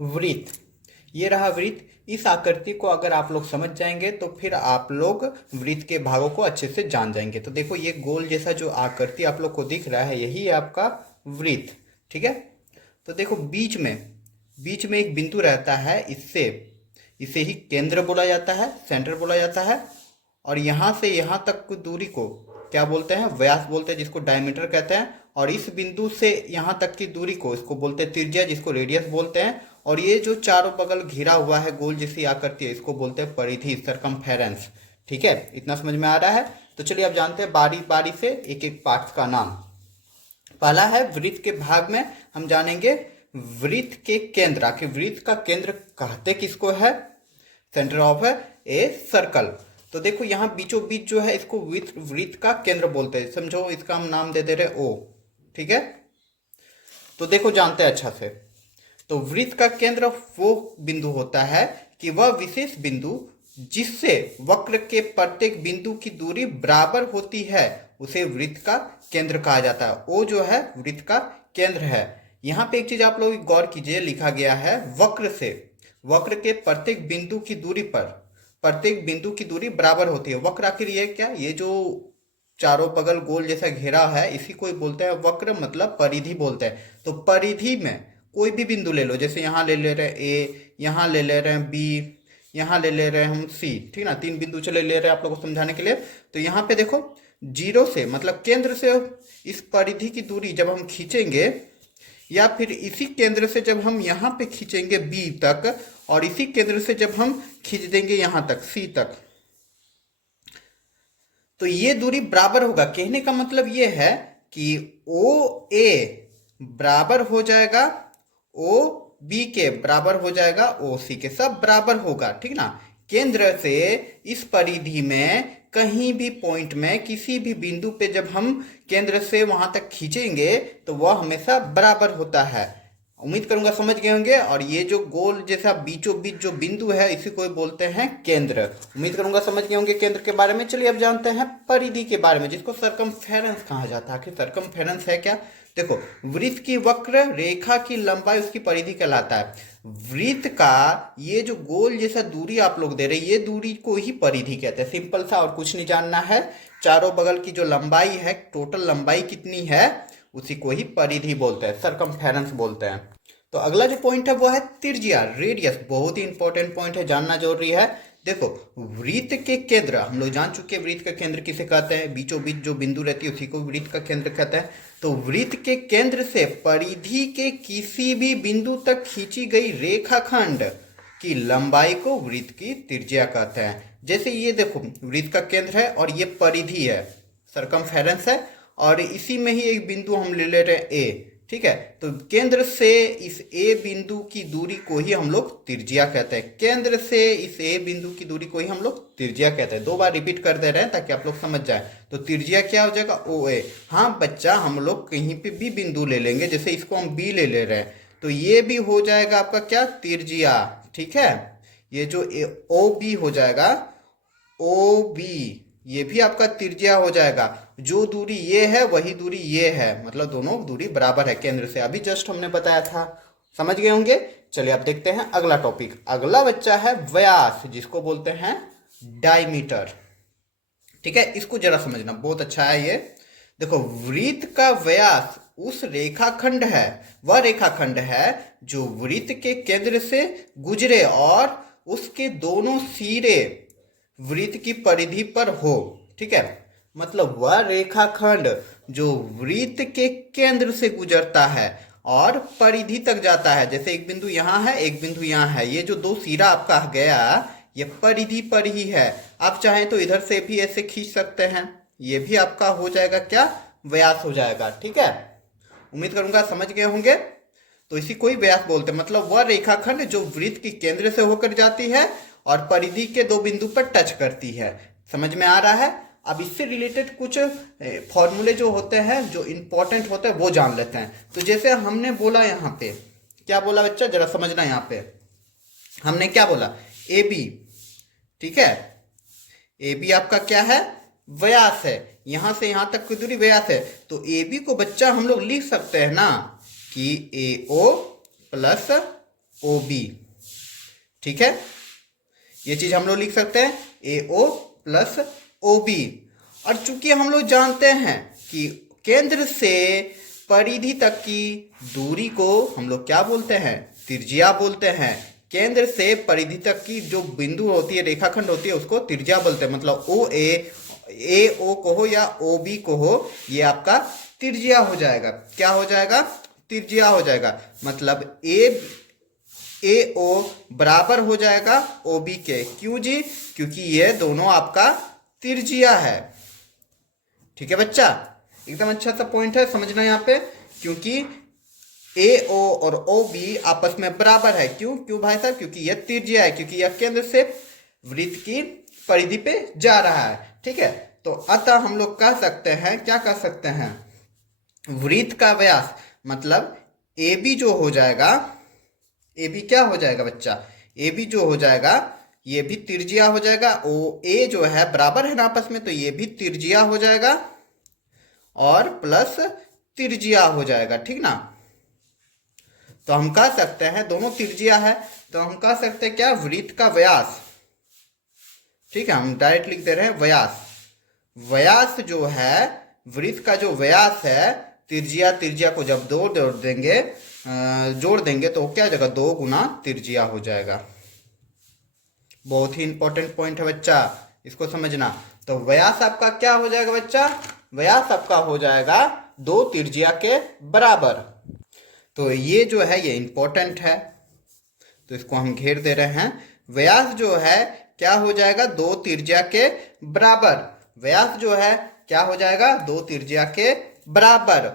वृत्त, ये रहा वृत्त। इस आकृति को अगर आप लोग समझ जाएंगे तो फिर आप लोग वृत्त के भागों को अच्छे से जान जाएंगे। तो देखो ये गोल जैसा जो आकृति आप लोग को दिख रहा है यही है आपका वृत्त, ठीक है। तो देखो बीच में एक बिंदु रहता है, इससे इसे ही केंद्र बोला जाता है, सेंटर बोला जाता है। और यहाँ से यहाँ तक की दूरी को क्या बोलते हैं, व्यास बोलते हैं, जिसको डायमीटर कहते हैं। और इस बिंदु से यहाँ तक की दूरी को इसको बोलते हैं त्रिज्या, जिसको रेडियस बोलते हैं। और ये जो चारों बगल घिरा हुआ है गोल जैसी आकृति है इसको बोलते हैं परिधि, सरकमफेरेंस, ठीक है। इतना समझ में आ रहा है। तो चलिए अब जानते हैं बारी बारी से एक एक पार्ट का नाम। पहला है वृत्त के भाग में हम जानेंगे वृत्त के केंद्र। आखिर वृत्त का केंद्र कहते किसको है, सेंटर ऑफ ए सर्कल। तो देखो यहाँ बीचों बीच जो है इसको वृत्त का केंद्र बोलते हैं। समझो इसका हम नाम दे दे रहे ओ, ठीक है। तो देखो जानते हैं अच्छा से। तो वृत्त का केंद्र वो बिंदु होता है कि वह विशेष बिंदु जिससे वक्र के प्रत्येक बिंदु की दूरी बराबर होती है उसे वृत्त का केंद्र कहा जाता है। ओ जो है वृत्त का केंद्र है। यहाँ पे एक चीज आप लोग गौर कीजिए, लिखा गया है वक्र के प्रत्येक बिंदु की दूरी पर प्रत्येक बिंदु की दूरी बराबर होती है। वक्र आखिर ये क्या, ये जो चारों बगल गोल जैसा घेरा है इसी को बोलते हैं वक्र, मतलब परिधि बोलते हैं। तो परिधि में कोई भी बिंदु ले लो, जैसे यहाँ ले रहे हैं ए, यहाँ ले रहे हैं बी, यहाँ ले रहे हैं हम सी, ठीक ना। 3 बिंदु चले ले रहे हैं आप लोगों को समझाने के लिए। तो यहाँ पे देखो जीरो से मतलब केंद्र से इस परिधि की दूरी जब हम खींचेंगे, या फिर इसी केंद्र से जब हम यहाँ पे खींचेंगे बी तक, और इसी केंद्र से जब हम खींच देंगे यहाँ तक सी तक, तो ये दूरी बराबर होगा। कहने का मतलब ये है कि ओ ए बराबर हो जाएगा ओ बी के, बराबर हो जाएगा ओ सी के, सब बराबर होगा, ठीक ना। केंद्र से इस परिधि में कहीं भी पॉइंट में किसी भी बिंदु पे जब हम केंद्र से वहां तक खींचेंगे तो वह हमेशा बराबर होता है। उम्मीद करूंगा समझ गए होंगे। और ये जो गोल जैसा बीचों बीच जो बिंदु है इसी को बोलते हैं केंद्र। उम्मीद करूंगा समझ गए होंगे केंद्र के बारे में। चलिए अब जानते हैं परिधि के बारे में, जिसको सरकमफेरेंस कहा जाता है। आखिर सरकमफेरेंस है क्या, देखो वृत्त की वक्र रेखा की लंबाई उसकी परिधि कहलाता है। वृत्त का ये जो गोल जैसा दूरी आप लोग दे रहे हैं ये दूरी को ही परिधि कहते हैं। सिंपल सा, और कुछ नहीं जानना है। चारों बगल की जो लंबाई है, टोटल लंबाई कितनी है, उसी को ही परिधि बोलते हैं, सरकमफेरेंस बोलते हैं। तो अगला जो पॉइंट है वो है त्रिज्या, रेडियस। बहुत ही इंपॉर्टेंट पॉइंट है, जानना जरूरी है। देखो वृत्त के केंद्र हम लोग जान चुके हैं, वृत्त का केंद्र किसे कहते हैं, बीचों बीच जो बिंदु रहती है उसी को वृत्त का केंद्र कहते हैं। तो वृत्त के केंद्र से परिधि के किसी भी बिंदु तक खींची गई रेखाखंड की लंबाई को वृत्त की त्रिज्या कहते हैं। जैसे ये देखो वृत्त का केंद्र है और ये परिधि है, सरकमफेरेंस है, और इसी में ही एक बिंदु हम ले रहे हैं ए, ठीक है। तो केंद्र से इस ए बिंदु की दूरी को ही हम लोग त्रिज्या कहते हैं। केंद्र से इस ए बिंदु की दूरी को ही हम लोग त्रिज्या कहते हैं। 2 बार रिपीट कर दे रहे हैं ताकि आप लोग समझ जाए। तो त्रिज्या क्या हो जाएगा, ओ ए। हाँ बच्चा, हम लोग कहीं पे भी बिंदु ले लेंगे, जैसे इसको हम बी ले रहे हैं तो ये भी हो जाएगा आपका क्या, त्रिज्या, ठीक है। ये जो ओ बी हो जाएगा, ओ बी, ये भी आपका त्रिज्या हो जाएगा। जो दूरी ये है वही दूरी ये है, मतलब दोनों दूरी बराबर है केंद्र से। अभी जस्ट हमने बताया था, समझ गए होंगे। चलिए अब देखते हैं अगला टॉपिक। अगला बच्चा है व्यास, जिसको बोलते हैं डायमीटर, ठीक है। इसको जरा समझना, बहुत अच्छा है ये। देखो वृत्त का व्यास उस रेखाखंड है, वह रेखाखंड है जो वृत्त के केंद्र से गुजरे और उसके दोनों सिरे वृत्त की परिधि पर हो, ठीक है। मतलब वह रेखाखंड जो वृत्त के केंद्र से गुजरता है और परिधि तक जाता है। जैसे एक बिंदु यहाँ है, एक बिंदु यहाँ है, ये जो 2 सिरा आपका गया ये परिधि पर ही है। आप चाहें तो इधर से भी ऐसे खींच सकते हैं, ये भी आपका हो जाएगा क्या, व्यास हो जाएगा, ठीक है। उम्मीद करूंगा समझ गए होंगे। तो इसी को ही व्यास बोलते हैं, मतलब वह रेखाखंड जो वृत्त के केंद्र से होकर जाती है और परिधि के 2 बिंदु पर टच करती है। समझ में आ रहा है। अब इससे रिलेटेड कुछ फॉर्मूले जो होते हैं, जो इंपॉर्टेंट होते हैं, वो जान लेते हैं। तो जैसे हमने बोला यहाँ पे, क्या बोला बच्चा, जरा समझना। यहाँ पे हमने क्या बोला, ए बी, ठीक है। ए बी आपका क्या है, व्यास है। यहां से यहां तक की दूरी व्यास है। तो ए बी को बच्चा हम लोग लिख सकते हैं ना कि ए ओ प्लस ओ बी। ठीक है, ये चीज हम लोग लिख सकते हैं ए ओ प्लस ओ बी। और चूंकि हम लोग जानते हैं कि केंद्र से परिधि तक की दूरी को हम लोग क्या बोलते हैं, त्रिज्या बोलते हैं। केंद्र से परिधि तक की जो बिंदु होती है, रेखाखंड होती है, उसको त्रिज्या बोलते हैं। मतलब ए ओ को हो या ओ बी को हो, ये आपका त्रिज्या हो जाएगा। क्या हो जाएगा, त्रिज्या हो जाएगा। मतलब ए ओ बराबर हो जाएगा ओ बी के। क्यों जी, क्योंकि ये दोनों आपका त्रिज्या है। ठीक है बच्चा, एकदम अच्छा सा पॉइंट है, समझना यहाँ पे। क्योंकि ए ओ और ओ बी आपस में बराबर है। क्यों भाई साहब, क्योंकि यह त्रिज्या है, क्योंकि यह केंद्र से वृत्त की परिधि पे जा रहा है। ठीक है, तो अतः हम लोग कह सकते हैं, क्या कह सकते हैं, वृत्त का व्यास मतलब ए बी जो हो जाएगा, ए बी क्या हो जाएगा बच्चा, ए बी जो हो जाएगा ये भी त्रिज्या हो जाएगा। ओ ए जो है बराबर है ना आपस में, तो ये भी त्रिज्या हो जाएगा और प्लस त्रिज्या हो जाएगा। ठीक ना, तो हम कह सकते हैं दोनों त्रिज्या है, तो हम कह सकते हैं क्या, वृत्त का व्यास। ठीक है, हम डायरेक्ट लिख दे रहे हैं व्यास। व्यास जो है, वृत्त का जो व्यास है, त्रिज्या को जब दो जोड़ देंगे तो क्या हो जाएगा, 2 गुना त्रिज्या हो जाएगा। बहुत ही इंपॉर्टेंट पॉइंट है बच्चा, इसको समझना। तो व्यास आपका क्या हो जाएगा बच्चा, व्यास आपका हो जाएगा 2 त्रिज्या के बराबर। तो ये जो है ये इंपॉर्टेंट है, तो इसको हम घेर दे रहे हैं। व्यास जो है क्या हो जाएगा, 2 त्रिज्या के बराबर। व्यास जो है क्या हो जाएगा, 2 त्रिज्या के बराबर।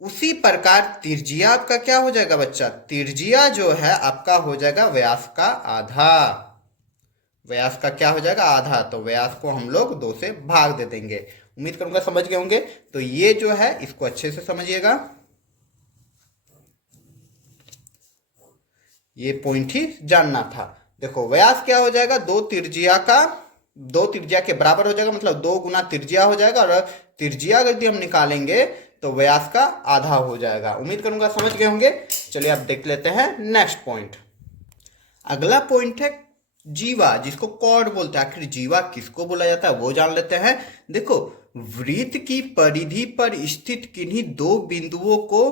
उसी प्रकार त्रिज्या आपका क्या हो जाएगा बच्चा, त्रिज्या जो है आपका हो जाएगा व्यास का आधा। व्यास का क्या हो जाएगा, आधा। तो व्यास को हम लोग 2 से भाग दे देंगे। उम्मीद करूंगा समझ गए होंगे। तो ये जो है इसको अच्छे से समझिएगा, ये पॉइंट ही जानना था। देखो व्यास क्या हो जाएगा, 2 त्रिज्या के बराबर हो जाएगा, मतलब 2 गुना त्रिज्या हो जाएगा। और त्रिज्या यदि हम निकालेंगे तो व्यास का आधा हो जाएगा। उम्मीद करूंगा समझ गए होंगे। चलिए अब देख लेते हैं नेक्स्ट पॉइंट। अगला पॉइंट है जीवा, जिसको कॉर्ड बोलते हैं। आखिर जीवा किसको बोला जाता है वो जान लेते हैं। देखो, वृत्त की परिधि पर स्थित किन्हीं 2 बिंदुओं को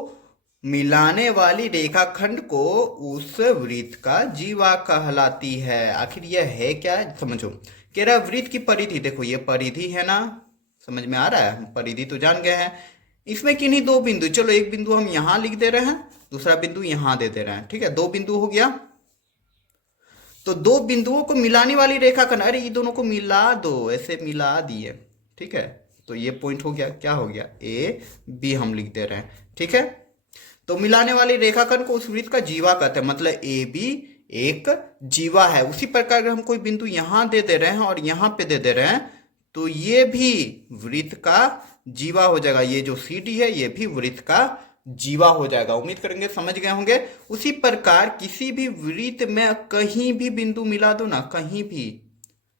मिलाने वाली रेखाखंड को उस वृत्त का जीवा कहलाती है। आखिर यह है क्या, समझो। कह रहा वृत्त की परिधि, देखो ये परिधि है ना, समझ में आ रहा है, परिधि तो जान गए हैं। इसमें किन्हीं 2 बिंदु, चलो एक बिंदु हम यहां लिख दे रहे हैं, दूसरा बिंदु यहां दे दे रहे हैं। ठीक है, 2 बिंदु हो गया। तो 2 बिंदुओं को मिलाने वाली रेखाखंड, अरे ये दोनों को मिला दो, ऐसे मिला दिए। ठीक है, तो ये पॉइंट हो गया, क्या हो गया, ए बी हम लिख दे रहे हैं। ठीक है, तो मिलाने वाली रेखाखंड को उस वृत्त का जीवा कहते हैं। मतलब ए बी एक जीवा है। उसी प्रकार हम कोई बिंदु यहां दे दे रहे हैं और यहां पे दे दे रहे हैं, तो ये भी वृत्त का जीवा हो जाएगा। ये जो सी डी है ये भी वृत्त का जीवा हो जाएगा। उम्मीद करेंगे समझ गए होंगे। उसी प्रकार किसी भी वृत्त में कहीं भी बिंदु मिला दो ना, कहीं भी,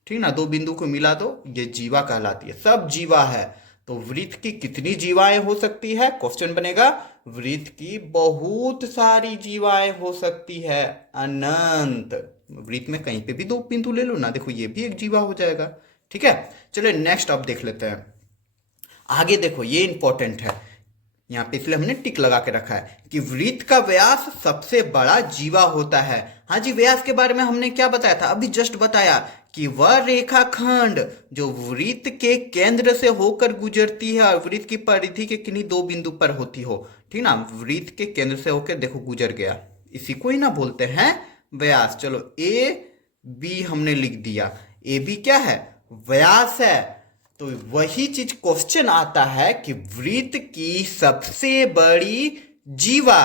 ठीक ना, 2 बिंदु को मिला दो, ये जीवा कहलाती है। सब जीवा है। तो वृत्त की कितनी जीवाएं हो सकती है, क्वेश्चन बनेगा। वृत्त की बहुत सारी जीवाएं हो सकती है, अनंत। वृत्त में कहीं पे भी 2 बिंदु ले लो ना, देखो ये भी एक जीवा हो जाएगा। ठीक है, चलिए नेक्स्ट अब देख लेते हैं। आगे देखो, ये इंपॉर्टेंट है, यहाँ पे इसलिए हमने टिक लगा के रखा है कि वृत्त का व्यास सबसे बड़ा जीवा होता है। हाँ जी, व्यास के बारे में हमने क्या बताया था, अभी जस्ट बताया कि वह रेखाखंड जो वृत्त के केंद्र से होकर गुजरती है और वृत्त की परिधि के किन्हीं 2 बिंदु पर होती हो। ठीक ना, वृत्त के केंद्र से होकर देखो गुजर गया, इसी को ही ना बोलते हैं व्यास। चलो ए बी हमने लिख दिया, ए बी क्या है, व्यास है। तो वही चीज क्वेश्चन आता है कि वृत्त की सबसे बड़ी जीवा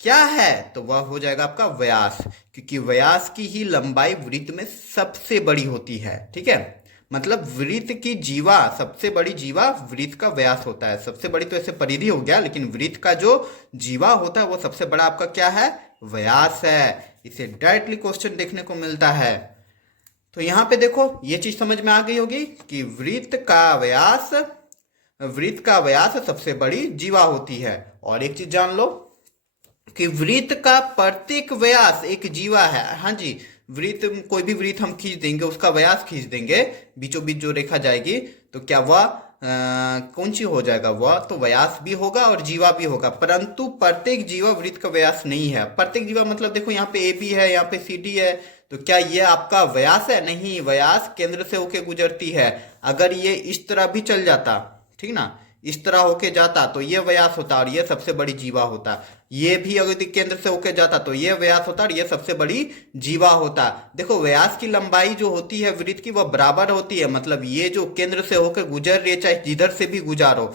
क्या है, तो वह हो जाएगा आपका व्यास, क्योंकि व्यास की ही लंबाई वृत्त में सबसे बड़ी होती है। ठीक है, मतलब वृत्त की जीवा, सबसे बड़ी जीवा वृत्त का व्यास होता है। सबसे बड़ी तो ऐसे परिधि हो गया, लेकिन वृत्त का जो जीवा होता है वो सबसे बड़ा आपका क्या है, व्यास है। इसे डायरेक्टली क्वेश्चन देखने को मिलता है। तो यहां पे देखो ये चीज समझ में आ गई होगी कि वृत्त का व्यास सबसे बड़ी जीवा होती है। और एक चीज जान लो, कि वृत्त का प्रत्येक व्यास एक जीवा है। हाँ जी, वृत्त, कोई भी वृत्त हम खींच देंगे, उसका व्यास खींच देंगे, बीचों बीच जो रेखा जाएगी, तो क्या वह कौन सी हो जाएगा? वह तो व्यास भी होगा और जीवा भी होगा, परंतु प्रत्येक जीवा वृत्त का व्यास नहीं है। प्रत्येक जीवा मतलब देखो यहाँ पे ए बी है, यहाँ पे सी डी है, तो क्या ये आपका व्यास है? नहीं, व्यास केंद्र से होके गुजरती है। अगर ये इस तरह भी चल जाता, ठीक ना, इस तरह होके जाता तो ये व्यास होता और ये सबसे बड़ी जीवा होता। ये भी अगर केंद्र से होके जाता तो ये व्यास होता और ये सबसे बड़ी जीवा होता। देखो व्यास की लंबाई जो होती है वृत्त की वह बराबर होती है, मतलब ये जो केंद्र से होकर गुजर रही है, चाहे जिधर से भी गुजारो,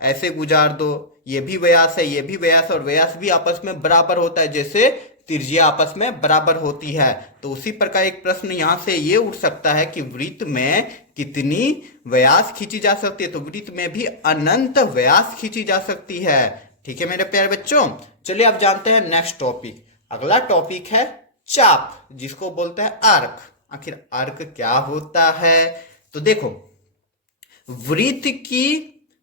ऐसे गुजार दो, ये भी व्यास है, ये भी व्यास है, और व्यास भी आपस में बराबर होता है, जैसे त्रिज्या आपस में बराबर होती है। तो उसी प्रकार एक प्रश्न यहां से ये उठ सकता है कि वृत्त में कितनी व्यास खींची जा सकती है? तो वृत्त में भी अनंत व्यास खींची जा सकती है। ठीक है मेरे प्यारे बच्चों, चलिए आप जानते हैं नेक्स्ट टॉपिक। अगला टॉपिक है चाप, जिसको बोलते हैं आर्क। आखिर आर्क क्या होता है? तो देखो, वृत्त की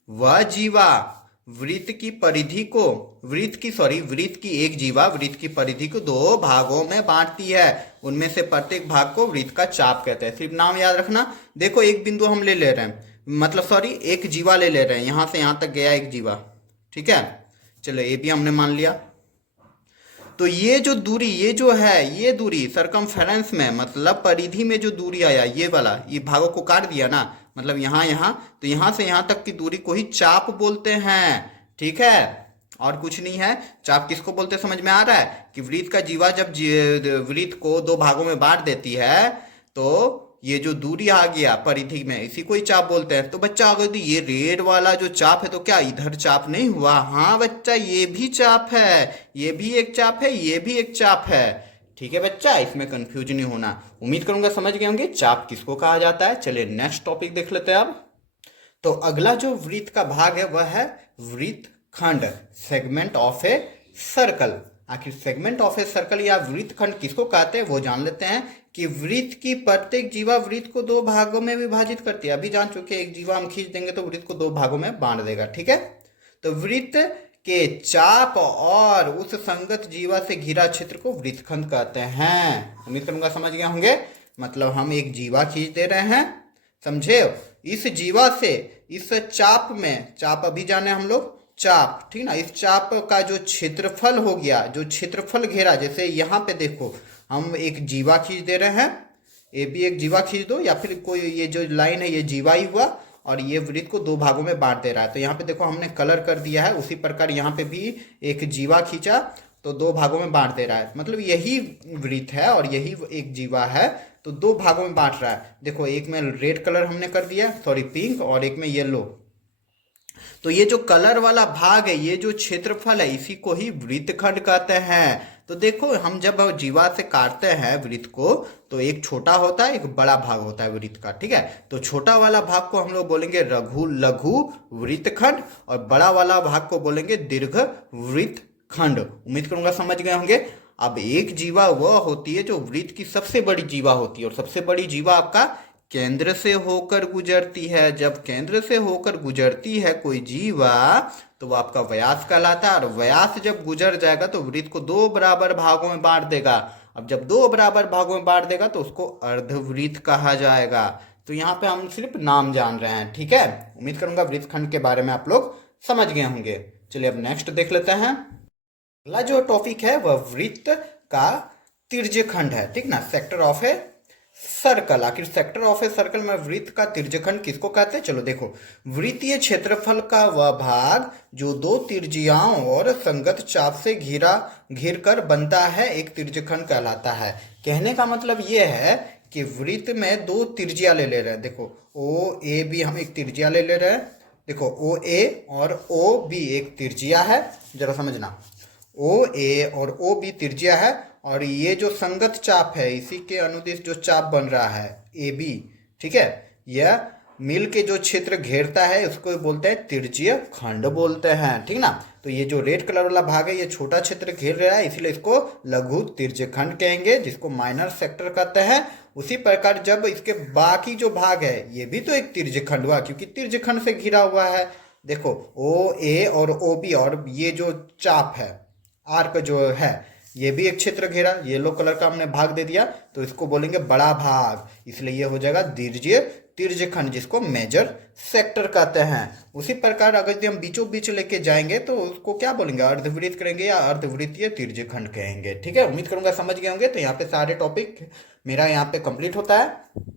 वह जीवा वृत्त की परिधि को वृत्त की एक जीवा वृत्त की परिधि को दो भागों में बांटती है। उनमें से प्रत्येक भाग को वृत्त का चाप कहते हैं। सिर्फ नाम याद रखना। देखो एक बिंदु हम ले रहे हैं, मतलब एक जीवा ले रहे हैं, यहां से यहां तक गया एक जीवा, ठीक है। चलो ये भी हमने मान लिया। तो ये जो दूरी, ये जो है, ये दूरी सरकमफेरेंस में, मतलब परिधि में जो दूरी आया, ये वाला, ये भागों को काट दिया ना, मतलब यहाँ तो यहाँ से यहाँ तक की दूरी को ही चाप बोलते हैं। ठीक है, और कुछ नहीं है। चाप किसको बोलते हैं समझ में आ रहा है? कि वृत्त का जीवा जब वृत्त को दो भागों में बांट देती है, तो ये जो दूरी आ गया परिधि में, इसी को ही चाप बोलते हैं। तो बच्चा अगर ये रेड वाला जो चाप है, तो क्या इधर चाप नहीं हुआ? हाँ बच्चा, ये भी चाप है, ये भी एक चाप है, ये भी एक चाप है। ठीक है बच्चा, इसमें कंफ्यूज नहीं होना। उम्मीद करूंगा समझ गए होंगे चाप किसको कहा जाता है। चलिए नेक्स्ट टॉपिक देख लेते हैं अब। तो अगला जो वृत्त का भाग है वह है वृत्त खंड, सेगमेंट ऑफ ए सर्कल। आखिर सेगमेंट ऑफ ए सर्कल या वृत्त खंड किसको कहते हैं वो जान लेते हैं। कि वृत्त की प्रत्येक जीवा वृत्त को दो भागों में विभाजित करती है। अभी जान चुके, एक जीवा हम खींच देंगे तो वृत्त को दो भागों में बांट देगा। ठीक है, तो वृत्त के चाप और उस संगत जीवा से घिरा क्षेत्र को वृत्तखंड कहते हैं। उम्मीद करूंगा समझ गए होंगे। मतलब हम एक जीवा खींच दे रहे हैं, समझे? इस जीवा से इस चाप में, चाप अभी जाने हम लोग, चाप, ठीक ना, इस चाप का जो क्षेत्रफल हो गया, जो क्षेत्रफल घेरा, जैसे यहाँ पे देखो हम एक जीवा खींच दे रहे हैं, ये भी एक जीवा खींच दो, या फिर कोई ये जो लाइन है ये जीवा ही हुआ, और ये वृत्त को दो भागों में बांट दे रहा है। तो यहाँ पे देखो हमने कलर कर दिया है। उसी प्रकार यहाँ पे भी एक जीवा खींचा तो दो भागों में बांट दे रहा है, मतलब यही वृत्त है और यही एक जीवा है, तो दो भागों में बांट रहा है। देखो एक में रेड कलर हमने कर दिया, पिंक, और एक में येलो। तो ये जो कलर वाला भाग है, ये जो क्षेत्रफल है, इसी को ही वृत्तखंड कहते हैं। तो देखो हम जब जीवा से काटते हैं वृत्त को, तो एक छोटा होता है, एक बड़ा भाग होता है वृत्त का। ठीक है, तो छोटा वाला भाग को हम लोग बोलेंगे लघु वृत्तखंड, और बड़ा वाला भाग को बोलेंगे दीर्घ वृत्तखंड। उम्मीद करूंगा समझ गए होंगे। अब एक जीवा वह होती है जो वृत्त की सबसे बड़ी जीवा होती है, और सबसे बड़ी जीवा आपका केंद्र से होकर गुजरती है। जब केंद्र से होकर गुजरती है कोई जीवा, तो वो आपका व्यास कहलाता है, और व्यास जब गुजर जाएगा तो वृत्त को दो बराबर भागों में बांट देगा। अब जब दो बराबर भागों में बांट देगा तो उसको अर्धवृत्त कहा जाएगा। तो यहाँ पे हम सिर्फ नाम जान रहे हैं। ठीक है, उम्मीद करूंगा वृत्तखंड के बारे में आप लोग समझ गए होंगे। चलिए अब नेक्स्ट देख लेते हैं। अगला जो टॉपिक है वह वृत्त का तिर्यखंड है। ठीक ना, सेक्टर ऑफ ए सर्कल। आखिर सेक्टर ऑफ ए सर्कल में वृत्त का तिर्यखंड किसको कहते हैं? चलो देखो, वृत्तीय क्षेत्रफल का वह भाग जो दो तिर्यियाओं और संगत चाप से घिर कर बनता है, एक तिर्यखंड कहलाता है। कहने का मतलब यह है कि वृत्त में दो तिर्यिया ले रहे हैं। देखो ओ ए बी, हम एक तिर्यिया ले रहे हैं। देखो ओ ए और ओ बी एक तिर्यिया है, जरा समझना, ओ ए और ओ बी तिर्यिया है, और ये जो संगत चाप है, इसी के अनुदिश जो चाप बन रहा है ए बी, ठीक है, यह मिल के जो क्षेत्र घेरता है उसको बोलते हैं तिर्य्य खंड बोलते हैं। ठीक ना, तो ये जो रेड कलर वाला भाग है ये छोटा क्षेत्र घेर रहा है, इसलिए इसको लघु तिर्य्य खंड कहेंगे, जिसको माइनर सेक्टर कहते हैं। उसी प्रकार जब इसके बाकी जो भाग है ये भी तो एक तिर्य्य खंड हुआ, क्योंकि तिर्य्य खंड से घिरा हुआ है। देखो ओ ए और ओ बी, और ये जो चाप है आर्क जो है ये भी एक क्षेत्र घेरा, येलो कलर का हमने भाग दे दिया, तो इसको बोलेंगे बड़ा भाग, इसलिए ये हो जाएगा दीर्घीय तिर्यखंड, जिसको मेजर सेक्टर कहते हैं। उसी प्रकार अगर यदि हम बीचों बीच लेके जाएंगे तो उसको क्या बोलेंगे, अर्धवृत्त करेंगे या अर्धवृत्तीय तिर्यखंड कहेंगे। ठीक है, उम्मीद करूंगा समझ गए होंगे। तो यहाँ पे सारे टॉपिक मेरा यहाँ पे कंप्लीट होता है।